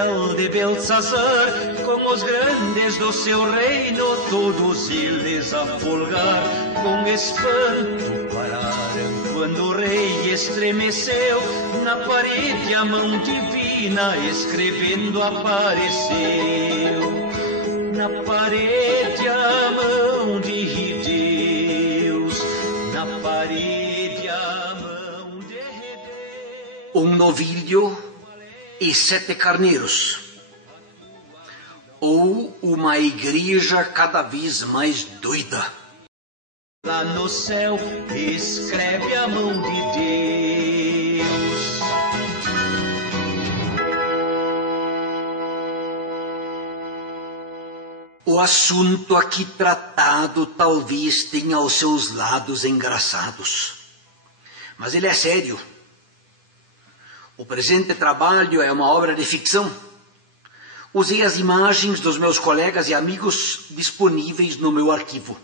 castelo de Belsazar, com os grandes do seu reino, todos eles a folgar, com espanto pararam quando o rei estremeceu, na parede a mão divina escrevendo apareceu. Na parede a mão de Deus, na parede a mão de Deus. Um novilho e 7 carneiros, ou uma igreja cada vez mais doida. Lá no céu escreve a mão de Deus. O assunto aqui tratado talvez tenha os seus lados engraçados, mas ele é sério. O presente trabalho é uma obra de ficção. Usei as imagens dos meus colegas e amigos disponíveis no meu arquivo.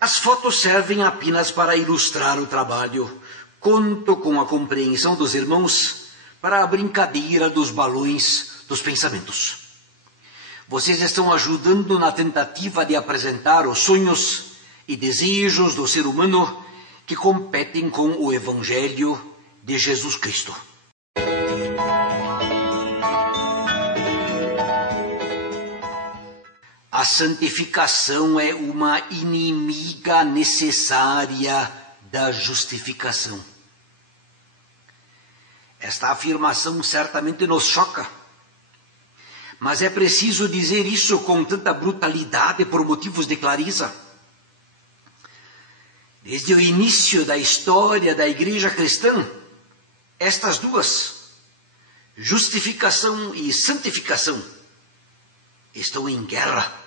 As fotos servem apenas para ilustrar o trabalho. Conto com a compreensão dos irmãos para a brincadeira dos balões dos pensamentos. Vocês estão ajudando na tentativa de apresentar os sonhos e desejos do ser humano que competem com o Evangelho de Jesus Cristo. A santificação é uma inimiga necessária da justificação. Esta afirmação certamente nos choca, mas é preciso dizer isso com tanta brutalidade por motivos de clareza. Desde o início da história da igreja cristã, estas duas, justificação e santificação, estão em guerra.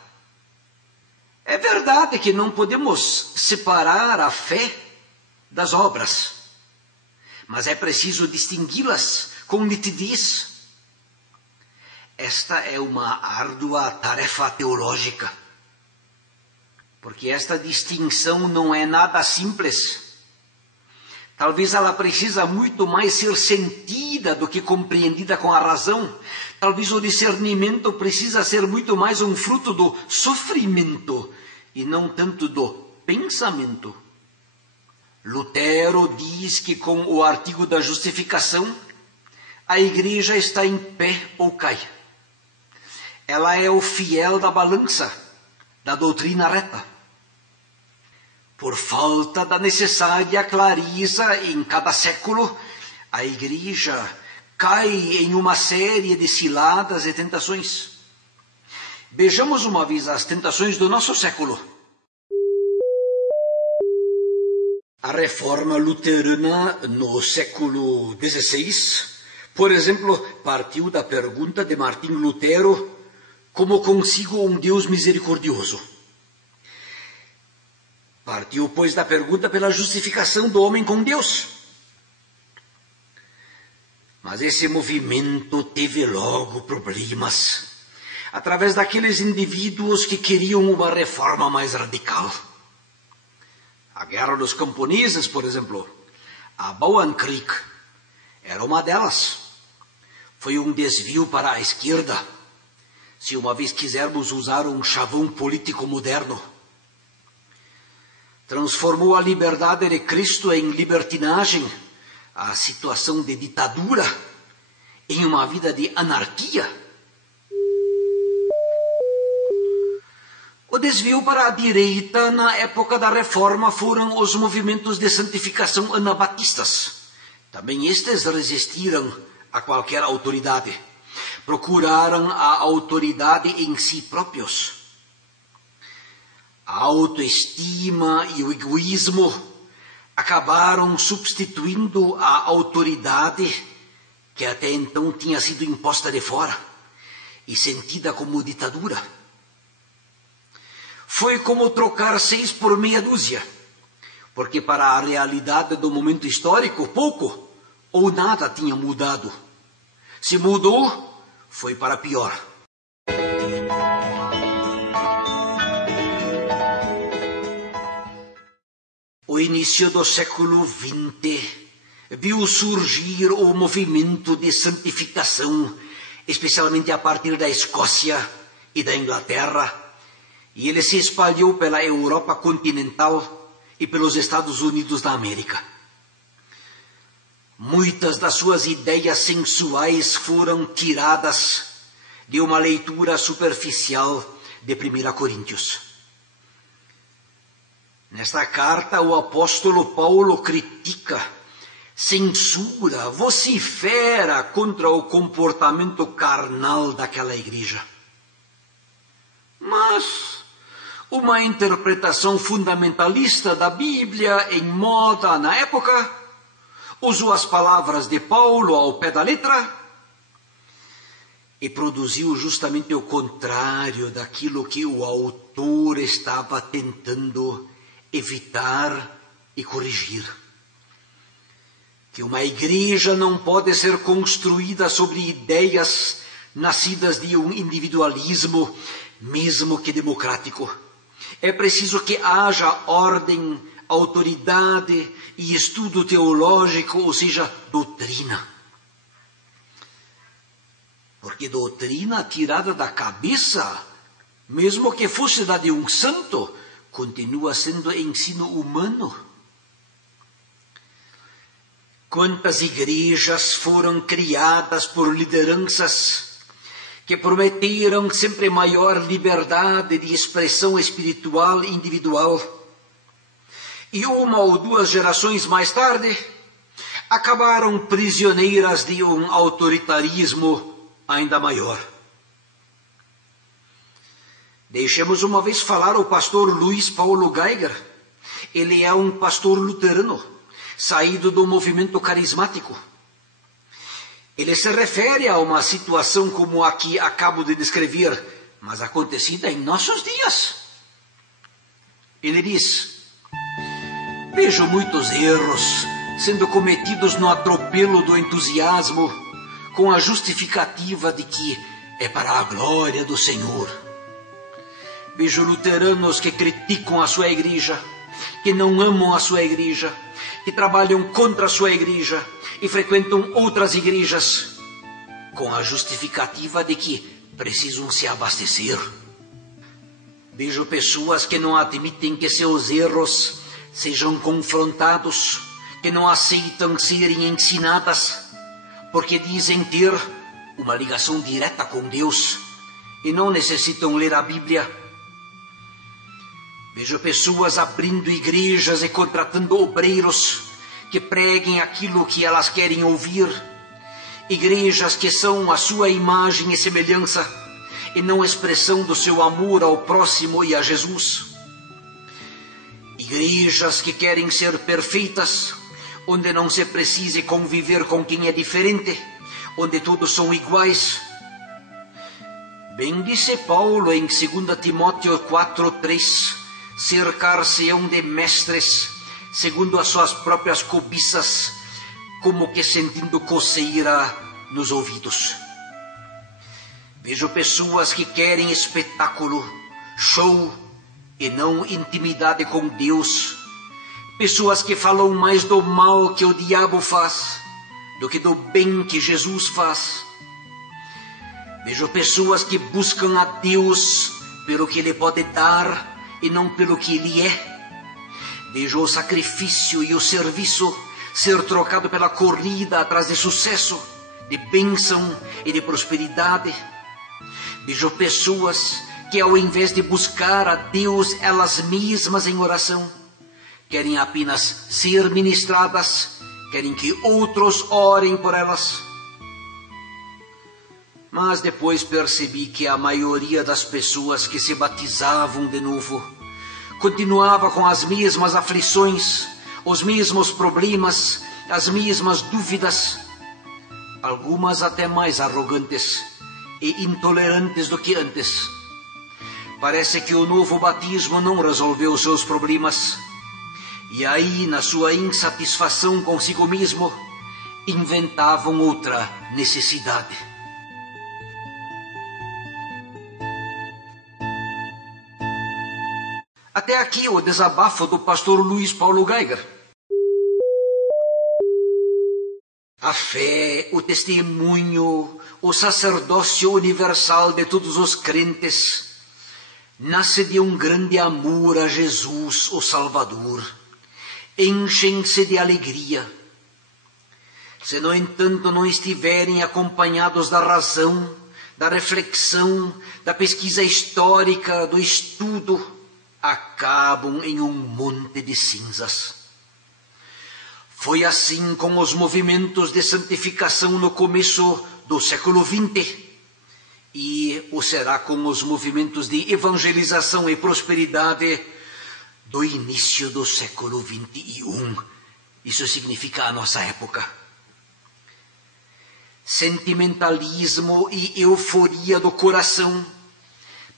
É verdade que não podemos separar a fé das obras, mas é preciso distingui-las com nitidez. Esta é uma árdua tarefa teológica, porque esta distinção não é nada simples. Talvez ela precisa muito mais ser sentida do que compreendida com a razão. Talvez o discernimento precisa ser muito mais um fruto do sofrimento e não tanto do pensamento. Lutero diz que com o artigo da justificação, a igreja está em pé ou cai. Ela é o fiel da balança, da doutrina reta. Por falta da necessária clareza em cada século, a igreja cai em uma série de ciladas e tentações. Vejamos uma vez as tentações do nosso século. A reforma luterana no século XVI, por exemplo, partiu da pergunta de Martim Lutero: como consigo um Deus misericordioso? Partiu, pois, da pergunta pela justificação do homem com Deus. Mas esse movimento teve logo problemas, através daqueles indivíduos que queriam uma reforma mais radical. A Guerra dos Camponeses, por exemplo, a Bauernkrieg, era uma delas. Foi um desvio para a esquerda, se uma vez quisermos usar um chavão político moderno. Transformou a liberdade de Cristo em libertinagem, a situação de ditadura em uma vida de anarquia. O desvio para a direita na época da Reforma foram os movimentos de santificação anabatistas. Também estes resistiram a qualquer autoridade. Procuraram a autoridade em si próprios. A autoestima e o egoísmo acabaram substituindo a autoridade que até então tinha sido imposta de fora e sentida como ditadura. Foi como trocar 6 por meia dúzia, porque para a realidade do momento histórico, pouco ou nada tinha mudado. Se mudou, foi para pior. O início do século XX viu surgir o movimento de santificação, especialmente a partir da Escócia e da Inglaterra, e ele se espalhou pela Europa continental e pelos Estados Unidos da América. Muitas das suas ideias sensuais foram tiradas de uma leitura superficial de 1 Coríntios. Nesta carta, o apóstolo Paulo critica, censura, vocifera contra o comportamento carnal daquela igreja. Mas uma interpretação fundamentalista da Bíblia em moda na época usou as palavras de Paulo ao pé da letra e produziu justamente o contrário daquilo que o autor estava tentando evitar e corrigir. Que uma igreja não pode ser construída sobre ideias nascidas de um individualismo, mesmo que democrático. É preciso que haja ordem, autoridade e estudo teológico, ou seja, doutrina. Porque doutrina tirada da cabeça, mesmo que fosse da de um santo, continua sendo ensino humano. Quantas igrejas foram criadas por lideranças que prometeram sempre maior liberdade de expressão espiritual individual. E uma ou duas gerações mais tarde, acabaram prisioneiras de um autoritarismo ainda maior. Deixemos uma vez falar o pastor Luiz Paulo Geiger. Ele é um pastor luterano, saído do movimento carismático. Ele se refere a uma situação como a que acabo de descrever, mas acontecida em nossos dias. Ele diz: vejo muitos erros sendo cometidos no atropelo do entusiasmo, com a justificativa de que é para a glória do Senhor. Vejo luteranos que criticam a sua igreja, que não amam a sua igreja, que trabalham contra a sua igreja e frequentam outras igrejas, com a justificativa de que precisam se abastecer. Vejo pessoas que não admitem que seus erros sejam confrontados, que não aceitam serem ensinadas, porque dizem ter uma ligação direta com Deus e não necessitam ler a Bíblia. Vejo pessoas abrindo igrejas e contratando obreiros que preguem aquilo que elas querem ouvir. Igrejas que são a sua imagem e semelhança e não expressão do seu amor ao próximo e a Jesus. Igrejas que querem ser perfeitas, onde não se precise conviver com quem é diferente, onde todos são iguais. Bem disse Paulo em 2 Timóteo 4:3, cercar-se-ão de mestres, segundo as suas próprias cobiças, como que sentindo coceira nos ouvidos. Vejo pessoas que querem espetáculo, show, e não intimidade com Deus. Pessoas que falam mais do mal que o diabo faz, do que do bem que Jesus faz. Vejo pessoas que buscam a Deus pelo que Ele pode dar e não pelo que Ele é. Vejo o sacrifício e o serviço ser trocado pela corrida atrás de sucesso, de bênção e de prosperidade. Vejo pessoas que, ao invés de buscar a Deus elas mesmas em oração, querem apenas ser ministradas, querem que outros orem por elas. Mas depois percebi que a maioria das pessoas que se batizavam de novo continuava com as mesmas aflições, os mesmos problemas, as mesmas dúvidas, algumas até mais arrogantes e intolerantes do que antes. Parece que o novo batismo não resolveu seus problemas. E aí, na sua insatisfação consigo mesmo, inventavam outra necessidade. Até aqui o desabafo do pastor Luiz Paulo Geiger. o testemunho, o sacerdócio universal de todos os crentes, nasce de um grande amor a Jesus, o Salvador. Enchem-se de alegria. Se, no entanto, não estiverem acompanhados da razão, da reflexão, da pesquisa histórica, do estudo, acabam em um monte de cinzas. Foi assim com os movimentos de santificação no começo do século XX, e o será com os movimentos de evangelização e prosperidade do início do século XXI. Isso significa a nossa época. Sentimentalismo e euforia do coração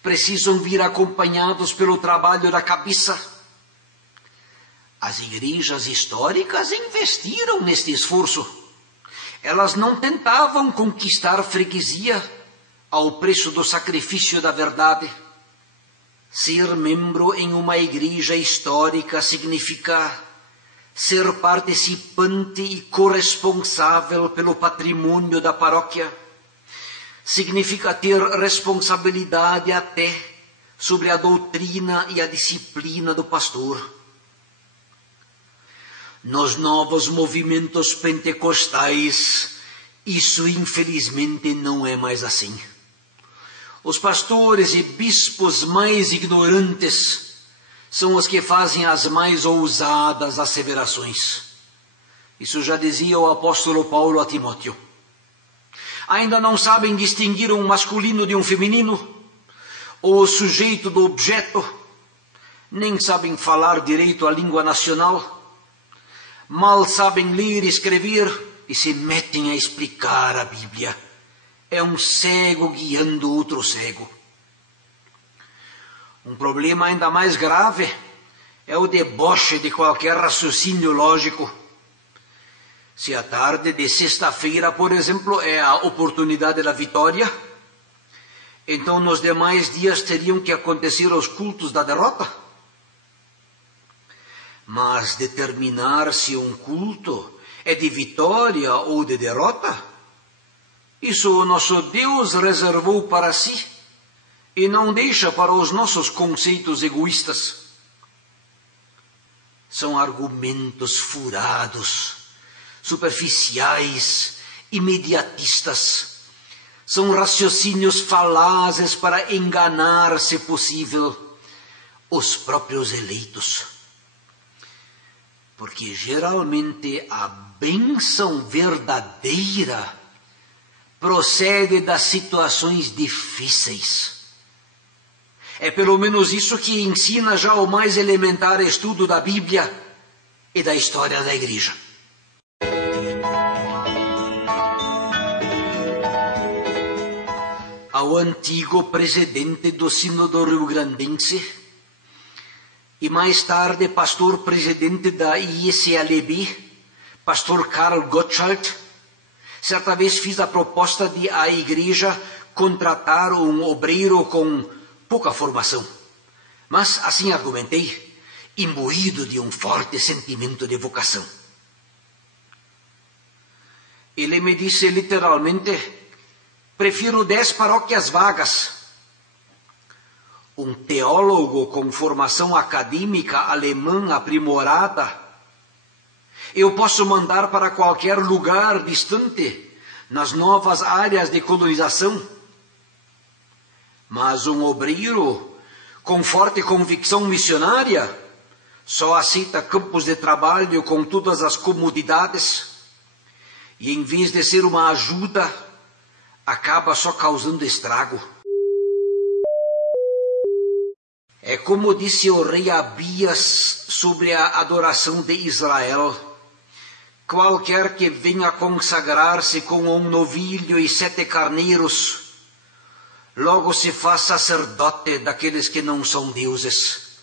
precisam vir acompanhados pelo trabalho da cabeça. As igrejas históricas investiram neste esforço. Elas não tentavam conquistar freguesia ao preço do sacrifício da verdade. Ser membro em uma igreja histórica significa ser participante e corresponsável pelo patrimônio da paróquia. Significa ter responsabilidade até sobre a doutrina e a disciplina do pastor. Nos novos movimentos pentecostais, isso infelizmente não é mais assim. Os pastores e bispos mais ignorantes são os que fazem as mais ousadas asseverações. Isso já dizia o apóstolo Paulo a Timóteo. Ainda não sabem distinguir um masculino de um feminino, ou o sujeito do objeto, nem sabem falar direito a língua nacional, mal sabem ler e escrever e se metem a explicar a Bíblia. É um cego guiando outro cego. Um problema ainda mais grave é o deboche de qualquer raciocínio lógico. Se a tarde de sexta-feira, por exemplo, é a oportunidade da vitória, então nos demais dias teriam que acontecer os cultos da derrota. Mas determinar se um culto é de vitória ou de derrota, isso o nosso Deus reservou para si e não deixa para os nossos conceitos egoístas. São argumentos furados, superficiais, imediatistas. São raciocínios falazes para enganar, se possível, os próprios eleitos. Porque geralmente a bênção verdadeira procede das situações difíceis. É pelo menos isso que ensina já o mais elementar estudo da Bíblia e da história da Igreja. Ao antigo presidente do Sínodo Rio-Grandense e mais tarde pastor-presidente da ISLB, pastor Karl Gottschalk, certa vez fiz a proposta de a igreja contratar um obreiro com pouca formação. Mas, assim argumentei, imbuído de um forte sentimento de vocação. Ele me disse literalmente: prefiro 10 paróquias vagas. Um teólogo com formação acadêmica alemã aprimorada, eu posso mandar para qualquer lugar distante, nas novas áreas de colonização. Mas um obreiro com forte convicção missionária só aceita campos de trabalho com todas as comodidades e, em vez de ser uma ajuda, acaba só causando estrago. É como disse o rei Abias sobre a adoração de Israel: qualquer que venha consagrar-se com um novilho e 7 carneiros, logo se faz sacerdote daqueles que não são deuses.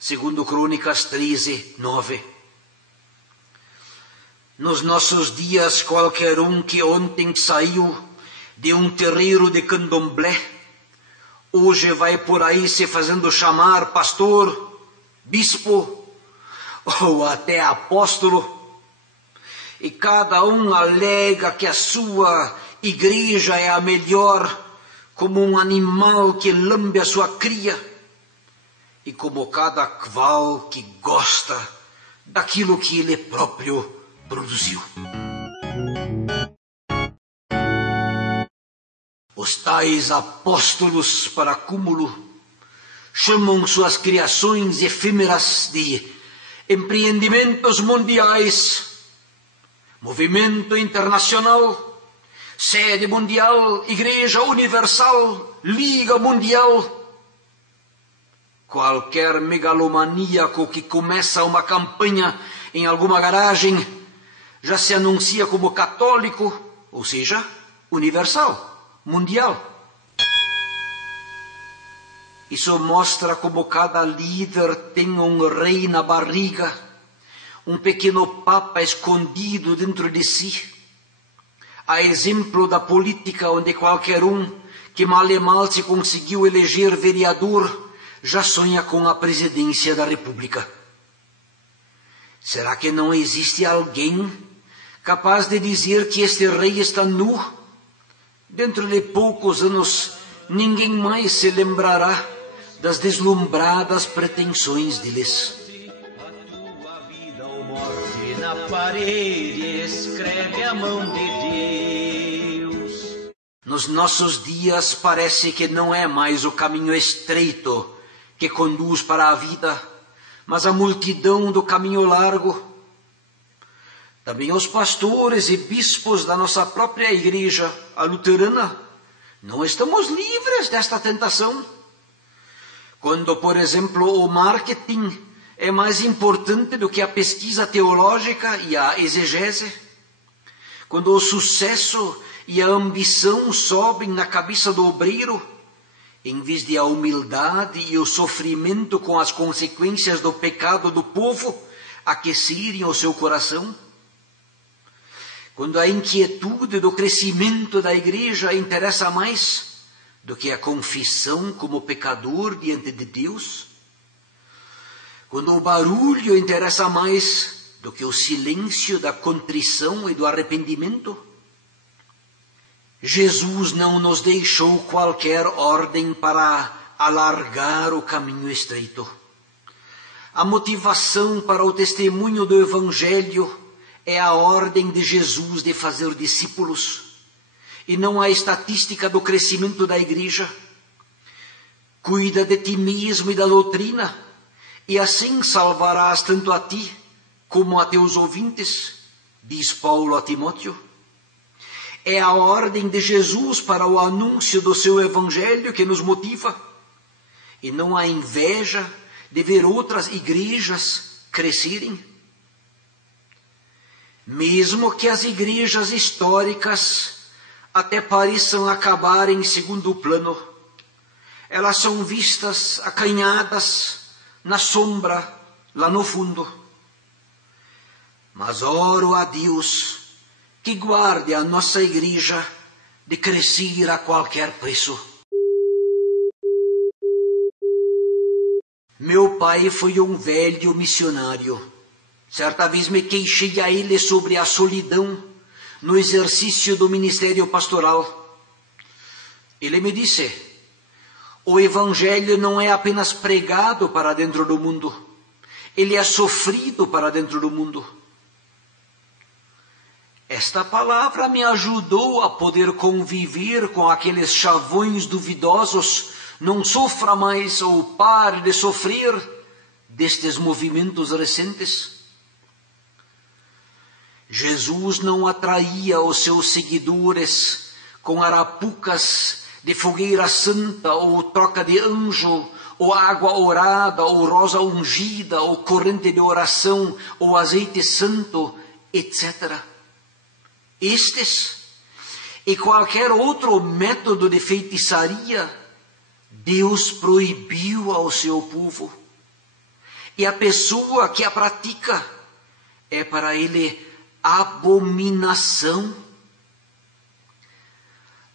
Segundo Crônicas 13, 9. Nos nossos dias, qualquer um que ontem saiu de um terreiro de candomblé, hoje vai por aí se fazendo chamar pastor, bispo ou até apóstolo. e cada um alega que a sua igreja é a melhor, como um animal que lambe a sua cria, e como cada qual que gosta daquilo que ele próprio produziu. Os tais apóstolos para cúmulo chamam suas criações efêmeras de empreendimentos mundiais, movimento internacional, sede mundial, igreja universal, liga mundial. Qualquer megalomaníaco que começa uma campanha em alguma garagem já se anuncia como católico, ou seja, universal, mundial. Isso mostra como cada líder tem um rei na barriga, um pequeno papa escondido dentro de si. A exemplo da política, onde qualquer um que mal e mal se conseguiu eleger vereador já sonha com a presidência da República. Será que não existe alguém capaz de dizer que este rei está nu? Dentro de poucos anos, ninguém mais se lembrará das deslumbradas pretensões deles. A tua vida ou morte na parede escreve a mão de Deus. Nos nossos dias parece que não é mais o caminho estreito que conduz para a vida, mas a multidão do caminho largo. Também os pastores e bispos da nossa própria igreja, a luterana, não estamos livres desta tentação. Quando, por exemplo, o marketing é mais importante do que a pesquisa teológica e a exegese, quando o sucesso e a ambição sobem na cabeça do obreiro, em vez de a humildade e o sofrimento com as consequências do pecado do povo aquecerem o seu coração, quando a inquietude do crescimento da igreja interessa mais do que a confissão como pecador diante de Deus, quando o barulho interessa mais do que o silêncio da contrição e do arrependimento, Jesus não nos deixou qualquer ordem para alargar o caminho estreito. A motivação para o testemunho do Evangelho é a ordem de Jesus de fazer discípulos, e não a estatística do crescimento da igreja. Cuida de ti mesmo e da doutrina, e assim salvarás tanto a ti como a teus ouvintes, diz Paulo a Timóteo. É a ordem de Jesus para o anúncio do seu Evangelho que nos motiva, e não a inveja de ver outras igrejas crescerem. Mesmo que as igrejas históricas até pareçam acabar em segundo plano, elas são vistas acanhadas na sombra, lá no fundo. Mas oro a Deus que guarde a nossa igreja de crescer a qualquer preço. Meu pai foi um velho missionário. Certa vez me queixei a ele sobre a solidão no exercício do ministério pastoral. Ele me disse: o evangelho não é apenas pregado para dentro do mundo, ele é sofrido para dentro do mundo. Esta palavra me ajudou a poder conviver com aqueles chavões duvidosos. Não sofra mais ou pare de sofrer destes movimentos recentes. Jesus não atraía os seus seguidores com arapucas de fogueira santa, ou troca de anjo, ou água orada, ou rosa ungida, ou corrente de oração, ou azeite santo, etc. Estes e qualquer outro método de feitiçaria, Deus proibiu ao seu povo. E a pessoa que a pratica é para ele abominação.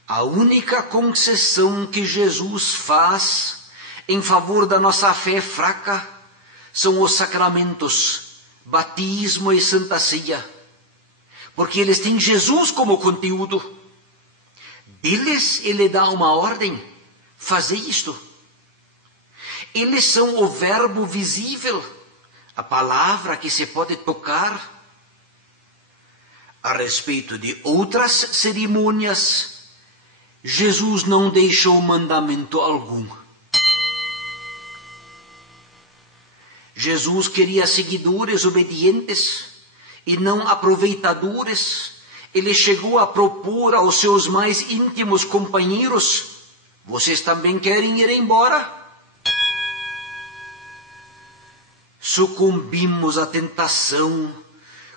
A única concessão que Jesus faz em favor da nossa fé fraca são os sacramentos, batismo e santa ceia. porque eles têm Jesus como conteúdo. Deles ele dá uma ordem: fazer isto. Eles são o verbo visível, a palavra que se pode tocar. A respeito de outras cerimônias, Jesus não deixou mandamento algum. Jesus queria seguidores obedientes e não aproveitadores. Ele chegou a propor aos seus mais íntimos companheiros: vocês também querem ir embora? Sucumbimos à tentação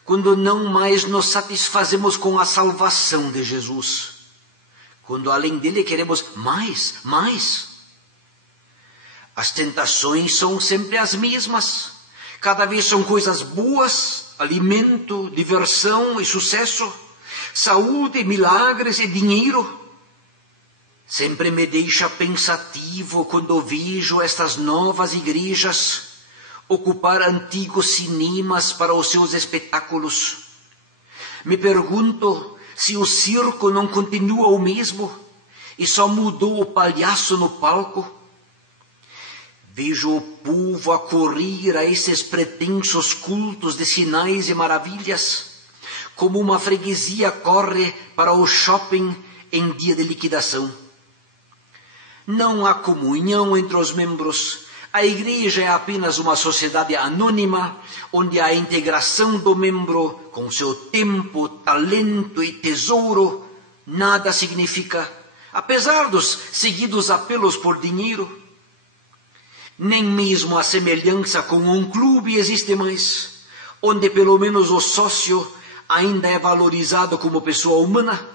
quando não mais nos satisfazemos com a salvação de Jesus. Quando além dele queremos mais. As tentações são sempre as mesmas. Cada vez são coisas boas: alimento, diversão e sucesso, saúde, milagres e dinheiro. Sempre me deixa pensativo quando vejo estas novas igrejas ocupar antigos cinemas para os seus espetáculos. Me pergunto se o circo não continua o mesmo e só mudou o palhaço no palco. Vejo o povo acorrer a esses pretensos cultos de sinais e maravilhas, como uma freguesia corre para o shopping em dia de liquidação. Não há comunhão entre os membros. A igreja é apenas uma sociedade anônima, onde a integração do membro com seu tempo, talento e tesouro nada significa, apesar dos seguidos apelos por dinheiro. Nem mesmo a semelhança com um clube existe mais, onde pelo menos o sócio ainda é valorizado como pessoa humana.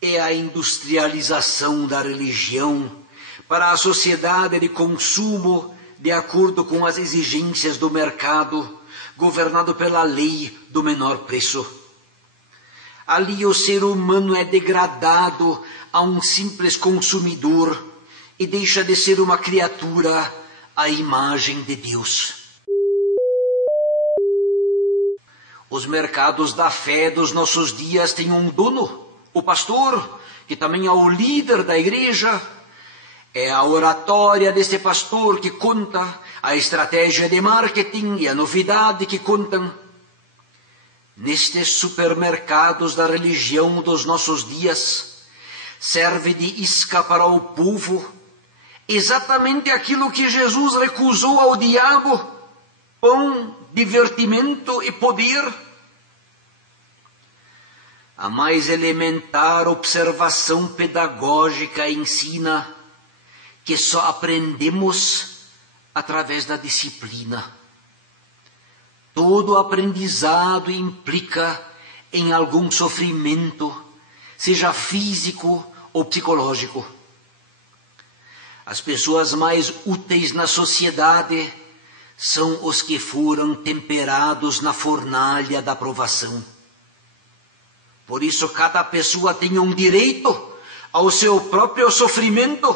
É a industrialização da religião para a sociedade de consumo de acordo com as exigências do mercado, governado pela lei do menor preço. Ali o ser humano é degradado a um simples consumidor e deixa de ser uma criatura à imagem de Deus. Os mercados da fé dos nossos dias têm um dono, o pastor, que também é o líder da igreja. É a oratória deste pastor que conta, a estratégia de marketing e a novidade que contam. Nestes supermercados da religião dos nossos dias, serve de isca para o povo exatamente aquilo que Jesus recusou ao diabo: pão, divertimento e poder. A mais elementar observação pedagógica ensina que só aprendemos através da disciplina. Todo aprendizado implica em algum sofrimento, seja físico ou psicológico. As pessoas mais úteis na sociedade são os que foram temperados na fornalha da provação. Por isso, cada pessoa tem um direito ao seu próprio sofrimento.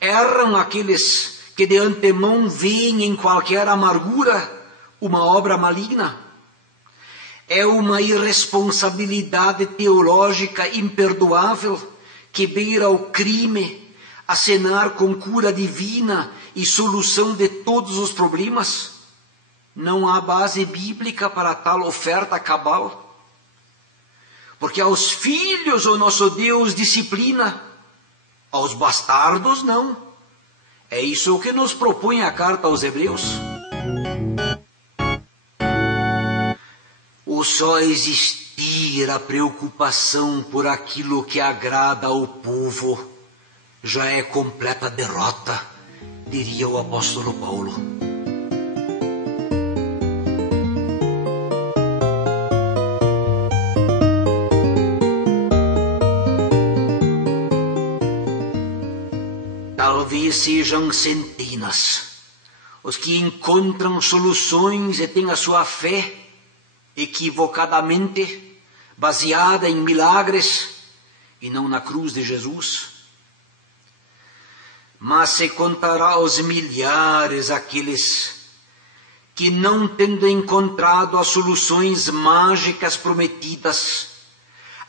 Erram aqueles que de antemão veem em qualquer amargura uma obra maligna. É uma irresponsabilidade teológica imperdoável que beira o crime, acenar com cura divina e solução de todos os problemas. Não há base bíblica para tal oferta cabal. Porque aos filhos o nosso Deus disciplina, aos bastardos não. É isso que nos propõe a carta aos Hebreus. O só existir a preocupação por aquilo que agrada ao povo já é completa derrota, diria o apóstolo Paulo. Talvez sejam centenas os que encontram soluções e têm a sua fé equivocadamente baseada em milagres e não na cruz de Jesus. Mas se contará aos milhares aqueles que, não tendo encontrado as soluções mágicas prometidas,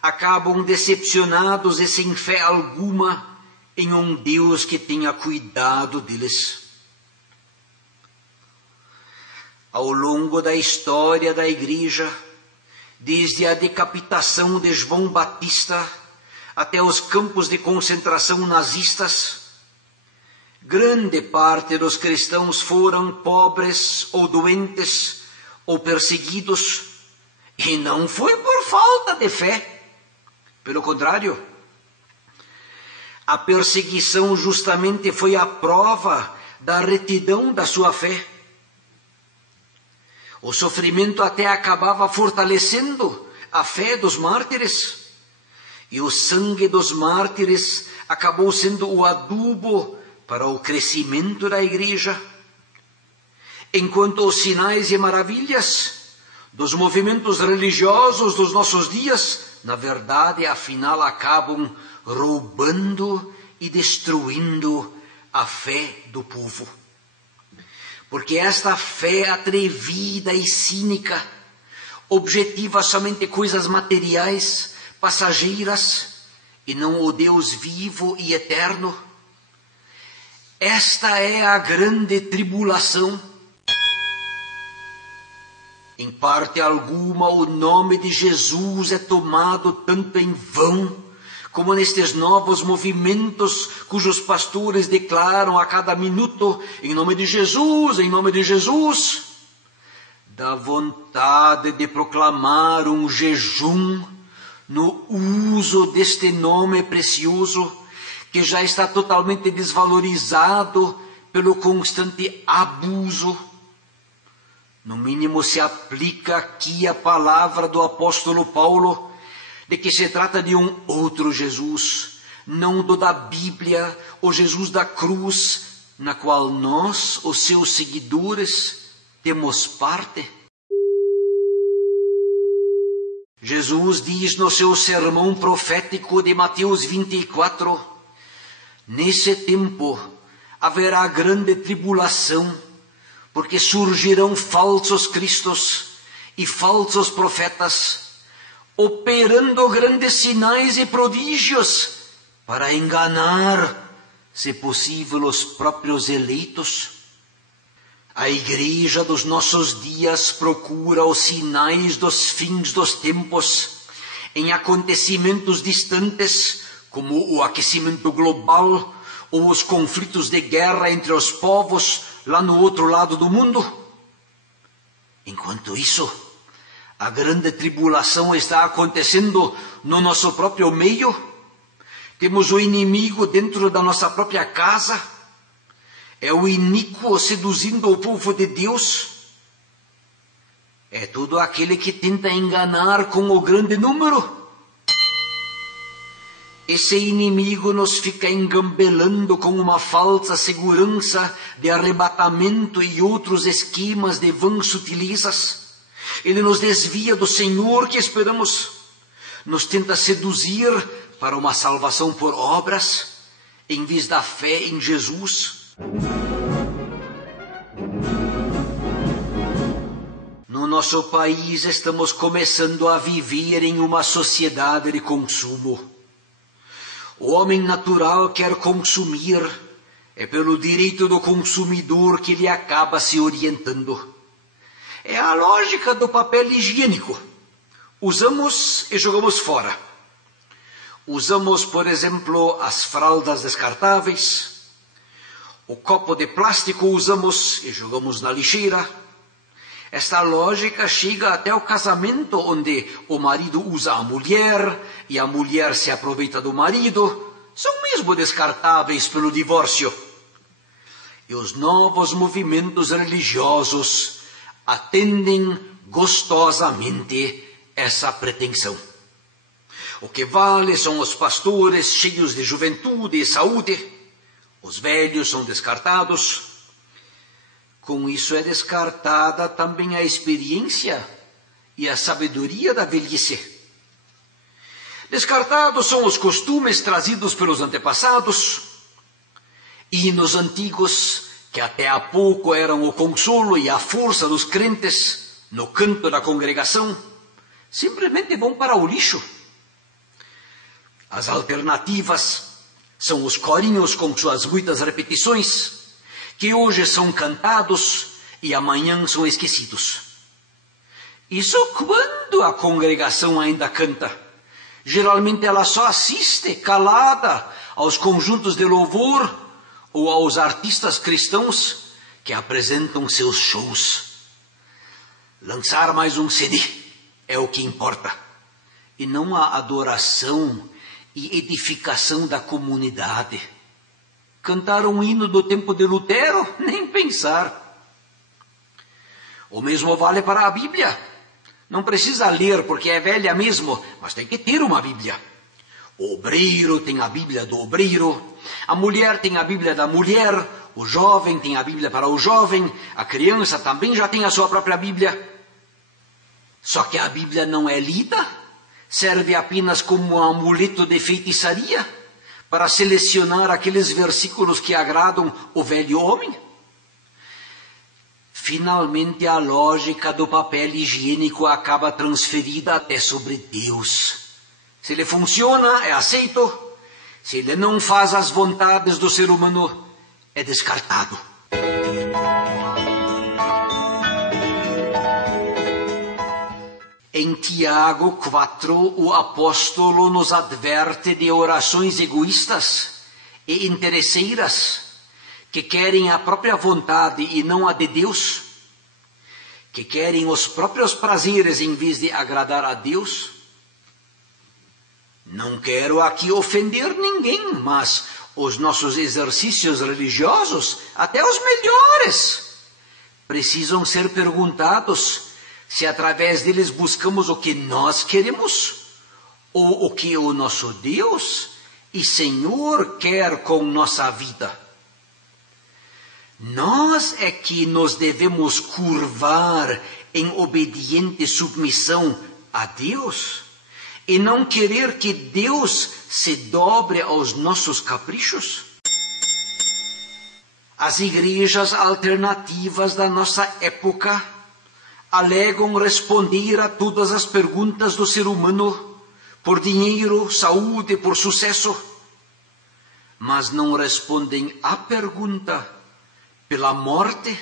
acabam decepcionados e sem fé alguma em um Deus que tenha cuidado deles. Ao longo da história da Igreja, desde a decapitação de João Batista até os campos de concentração nazistas, grande parte dos cristãos foram pobres ou doentes ou perseguidos, e não foi por falta de fé. Pelo contrário, a perseguição justamente foi a prova da retidão da sua fé. O sofrimento até acabava fortalecendo a fé dos mártires, e o sangue dos mártires acabou sendo o adubo para o crescimento da Igreja, enquanto os sinais e maravilhas dos movimentos religiosos dos nossos dias, na verdade, afinal, acabam roubando e destruindo a fé do povo. Porque esta fé atrevida e cínica objetiva somente coisas materiais, passageiras, e não o Deus vivo e eterno. Esta é a grande tribulação. Em parte alguma, o nome de Jesus é tomado tanto em vão, como nestes novos movimentos cujos pastores declaram a cada minuto, em nome de Jesus, em nome de Jesus. Dá vontade de proclamar um jejum no uso deste nome precioso, que já está totalmente desvalorizado pelo constante abuso. No mínimo se aplica aqui a palavra do apóstolo Paulo, de que se trata de um outro Jesus, não do da Bíblia, o Jesus da cruz, na qual nós, os seus seguidores, temos parte. Jesus diz no seu sermão profético de Mateus 24, nesse tempo haverá grande tribulação, porque surgirão falsos cristos e falsos profetas, operando grandes sinais e prodígios para enganar, se possível, os próprios eleitos. A Igreja dos nossos dias procura os sinais dos fins dos tempos em acontecimentos distantes, como o aquecimento global ou os conflitos de guerra entre os povos lá no outro lado do mundo. Enquanto isso, a grande tribulação está acontecendo no nosso próprio meio. Temos o inimigo dentro da nossa própria casa. É o iníquo seduzindo o povo de Deus. É todo aquele que tenta enganar com o grande número. Esse inimigo nos fica engambelando com uma falsa segurança de arrebatamento e outros esquemas de vãs sutilezas. Ele nos desvia do Senhor que esperamos, nos tenta seduzir para uma salvação por obras, em vez da fé em Jesus. No nosso país estamos começando a viver em uma sociedade de consumo. O homem natural quer consumir, é pelo direito do consumidor que ele acaba se orientando. É a lógica do papel higiênico. Usamos e jogamos fora. Usamos, por exemplo, as fraldas descartáveis. O copo de plástico usamos e jogamos na lixeira. Esta lógica chega até o casamento, onde o marido usa a mulher e a mulher se aproveita do marido. São mesmo descartáveis pelo divórcio. E os novos movimentos religiosos atendem gostosamente essa pretensão. O que vale são os pastores cheios de juventude e saúde. Os velhos são descartados. Com isso é descartada também a experiência e a sabedoria da velhice. Descartados são os costumes trazidos pelos antepassados, hinos antigos que até há pouco eram o consolo e a força dos crentes no canto da congregação, simplesmente vão para o lixo. As alternativas são os corinhos com suas muitas repetições, que hoje são cantados e amanhã são esquecidos. Isso quando a congregação ainda canta. Geralmente ela só assiste calada aos conjuntos de louvor ou aos artistas cristãos que apresentam seus shows. Lançar mais um CD é o que importa, e não a adoração e edificação da comunidade. Cantar um hino do tempo de Lutero? Nem pensar. O mesmo vale para a Bíblia. Não precisa ler porque é velha mesmo, mas tem que ter uma Bíblia. O obreiro tem a Bíblia do obreiro, a mulher tem a Bíblia da mulher, o jovem tem a Bíblia para o jovem, a criança também já tem a sua própria Bíblia. Só que a Bíblia não é lida, serve apenas como um amuleto de feitiçaria para selecionar aqueles versículos que agradam o velho homem. Finalmente, a lógica do papel higiênico acaba transferida até sobre Deus. Se ele funciona, é aceito. Se ele não faz as vontades do ser humano, é descartado. Em Tiago 4, o apóstolo nos adverte de orações egoístas e interesseiras, que querem a própria vontade e não a de Deus, que querem os próprios prazeres em vez de agradar a Deus. Não quero aqui ofender ninguém, mas os nossos exercícios religiosos, até os melhores, precisam ser perguntados se através deles buscamos o que nós queremos ou o que o nosso Deus e Senhor quer com nossa vida. Nós é que nos devemos curvar em obediente submissão a Deus e não querer que Deus se dobre aos nossos caprichos. As igrejas alternativas da nossa época alegam responder a todas as perguntas do ser humano por dinheiro, saúde, por sucesso, mas não respondem à pergunta pela morte,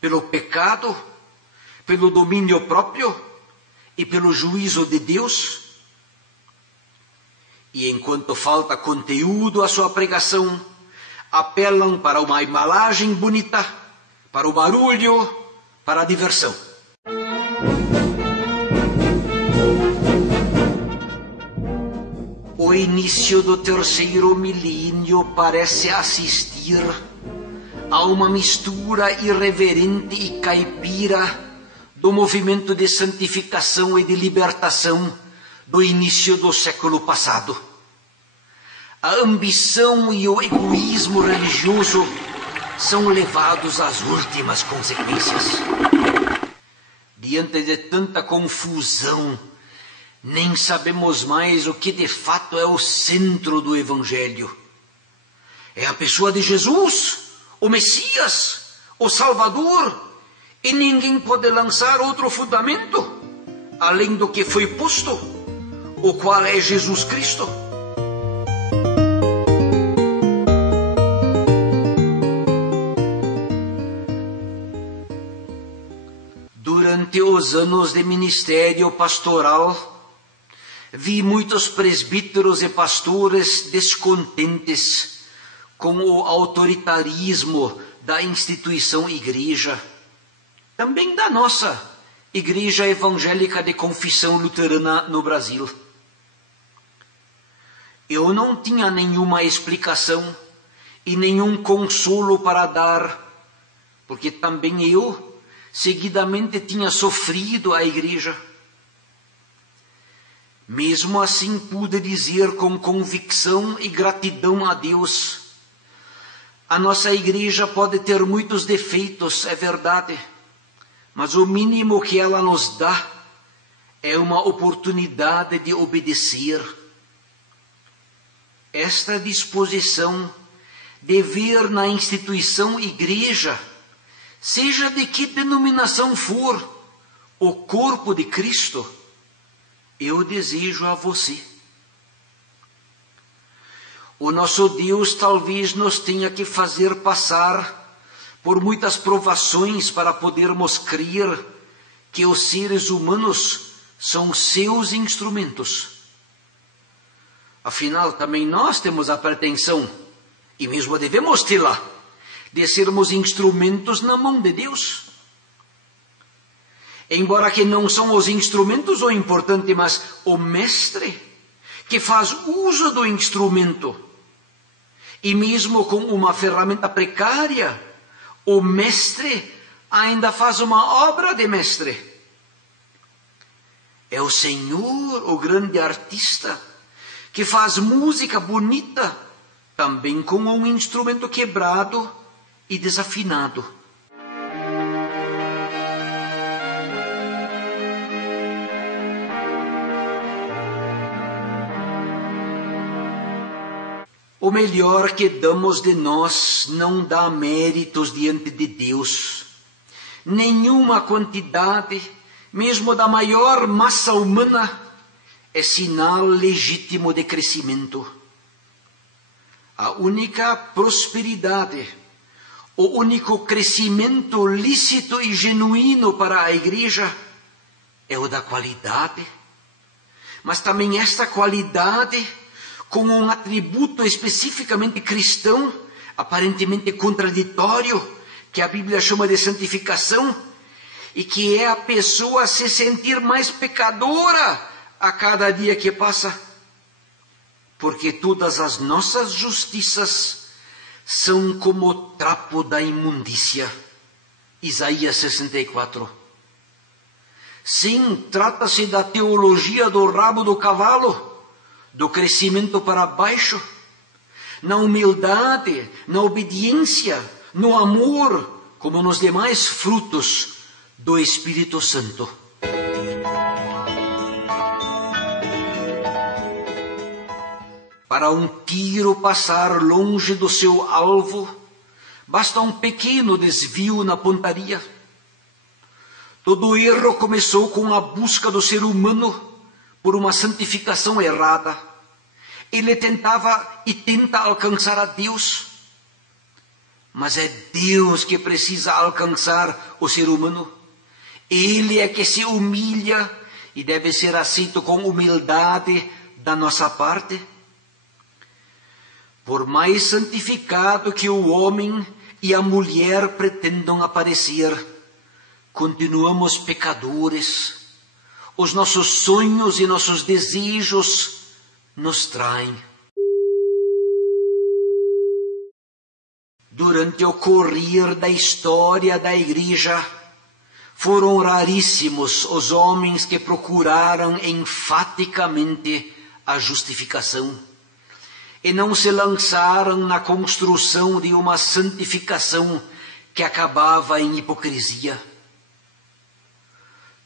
pelo pecado, pelo domínio próprio e pelo juízo de Deus. E enquanto falta conteúdo à sua pregação, apelam para uma embalagem bonita, para o barulho, para a diversão. O início do terceiro milênio parece assistir a uma mistura irreverente e caipira do movimento de santificação e de libertação do início do século passado. A ambição e o egoísmo religioso são levados às últimas consequências. Diante de tanta confusão, nem sabemos mais o que de fato é o centro do Evangelho. É a pessoa de Jesus, o Messias, o Salvador, e ninguém pode lançar outro fundamento, além do que foi posto, o qual é Jesus Cristo. Durante os anos de ministério pastoral, vi muitos presbíteros e pastores descontentes com o autoritarismo da instituição igreja, também da nossa Igreja Evangélica de Confissão Luterana no Brasil. Eu não tinha nenhuma explicação e nenhum consolo para dar, porque também eu seguidamente tinha sofrido a igreja. Mesmo assim pude dizer com convicção e gratidão a Deus: a nossa igreja pode ter muitos defeitos, é verdade, mas o mínimo que ela nos dá é uma oportunidade de obedecer. Esta disposição de ver na instituição igreja, seja de que denominação for, o corpo de Cristo, eu desejo a você. O nosso Deus talvez nos tenha que fazer passar por muitas provações para podermos crer que os seres humanos são seus instrumentos. Afinal, também nós temos a pretensão, e mesmo devemos tê-la, de sermos instrumentos na mão de Deus. Embora que não são os instrumentos o importante, mas o mestre que faz uso do instrumento. E mesmo com uma ferramenta precária, o mestre ainda faz uma obra de mestre. É o Senhor, o grande artista, que faz música bonita, também com um instrumento quebrado e desafinado. O melhor que damos de nós não dá méritos diante de Deus. Nenhuma quantidade, mesmo da maior massa humana, é sinal legítimo de crescimento. A única prosperidade, o único crescimento lícito e genuíno para a igreja é o da qualidade. Mas também esta qualidade, com um atributo especificamente cristão, aparentemente contraditório, que a Bíblia chama de santificação, e que é a pessoa se sentir mais pecadora a cada dia que passa, porque todas as nossas justiças são como o trapo da imundícia. Isaías 64. Sim, trata-se da teologia do rabo do cavalo, do crescimento para baixo, na humildade, na obediência, no amor, como nos demais frutos do Espírito Santo. Para um tiro passar longe do seu alvo, basta um pequeno desvio na pontaria. Todo erro começou com a busca do ser humano por uma santificação errada. Ele tentava e tenta alcançar a Deus, mas é Deus que precisa alcançar o ser humano. Ele é que se humilha e deve ser aceito com humildade da nossa parte. Por mais santificado que o homem e a mulher pretendam aparecer, continuamos pecadores. Os nossos sonhos e nossos desejos nos traem. Durante o correr da história da igreja, foram raríssimos os homens que procuraram enfaticamente a justificação e não se lançaram na construção de uma santificação que acabava em hipocrisia.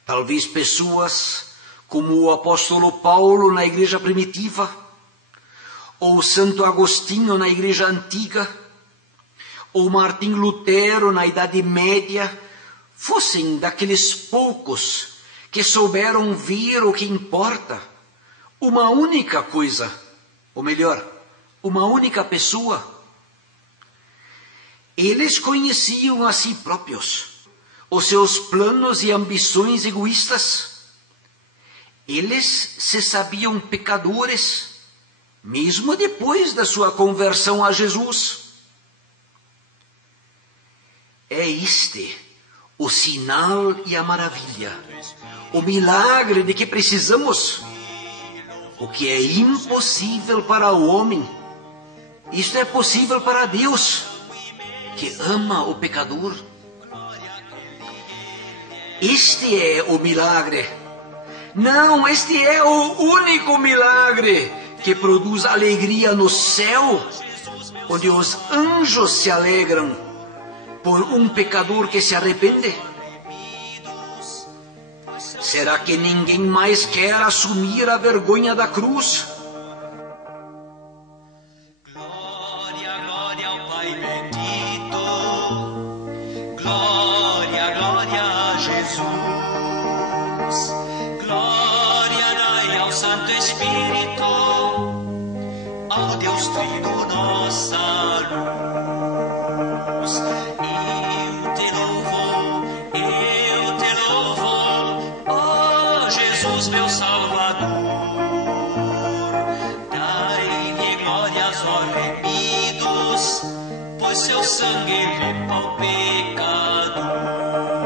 Talvez pessoas como o apóstolo Paulo na igreja primitiva, ou Santo Agostinho na igreja antiga, ou Martim Lutero na Idade Média, fossem daqueles poucos que souberam ver o que importa, uma única coisa, ou melhor, uma única pessoa. Eles conheciam a si próprios, os seus planos e ambições egoístas. Eles se sabiam pecadores, mesmo depois da sua conversão a Jesus. É este o sinal e a maravilha, o milagre de que precisamos. O que é impossível para o homem, isto é possível para Deus, que ama o pecador. Este é o milagre. Não, este é o único milagre que produz alegria no céu, onde os anjos se alegram por um pecador que se arrepende. Será que ninguém mais quer assumir a vergonha da cruz? Glória, glória Glória ao Pai bendito, glória, glória a Jesus, glória dai ao Santo Espírito, ao Deus Trino nossa luz. Eu te louvo, ó Jesus meu Salvador. Dai-lhe glórias, ó remidos, pois seu sangue limpa o pecador.